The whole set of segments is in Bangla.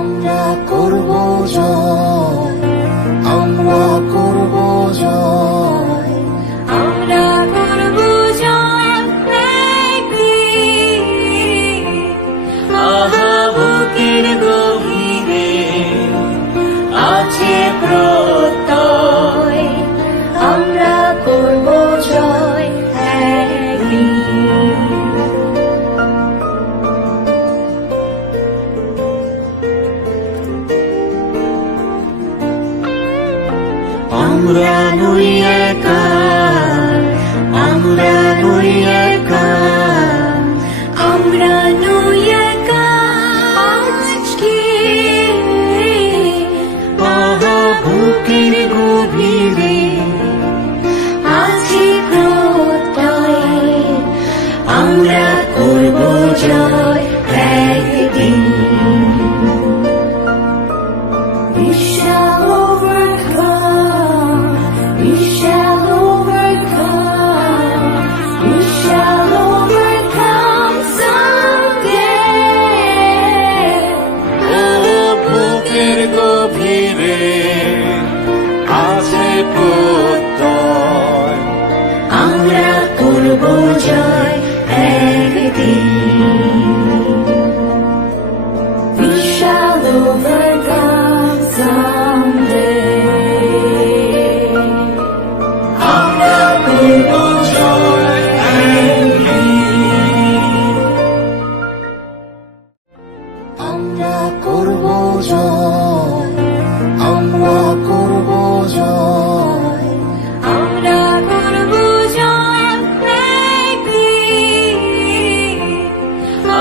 আমরা করব জয়, আমরা করব জয়, আমরা করব জয় একদিন। আহা বুকের গভীরে আছে প্রত্যয়, আমরা করব জয় একদিন। আমরা নই একা, আমরা নই একা, আমরা নই একা আজকে। আহা বুকের গভীরে আছে প্রত্যয়, আমরা করব জয় একদিন। We shall overcome, we shall overcome, we shall overcome someday. ও বুকের গভীরে আছে প্রত্যয়, আমরা করব জয় একদিন। We shall overcome someday. আমরা করব জয় একদিন। আমরা করব জয়, আমরা করব জয়, আমরা করব জয় একদিন।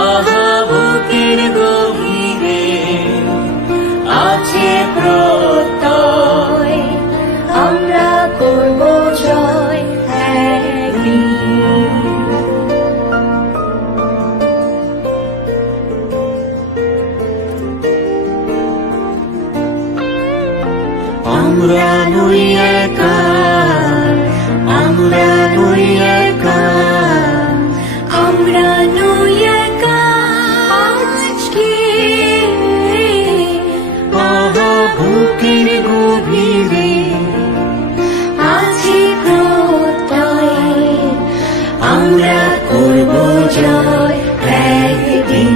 আহা বুকের গভীরে আছে প্রত্যয়, আমরা করব জয় একদিন। আমরা নই একা, আমরা নই একা, আমরা নই একা আজকে। আহা বুকের গভীরে আছে প্রত্যয়, আমরা করব জয় একদিন।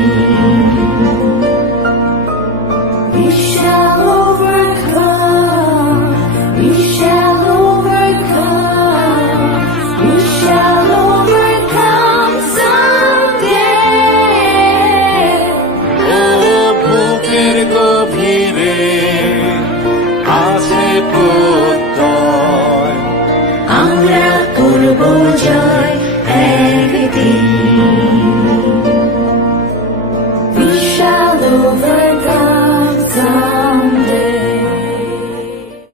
We shall overcome, we shall overcome, we shall overcome someday. ও বুকের গভীরে আছে প্রত্যয়, আমরা করব জয় একদিন। We shall overcome.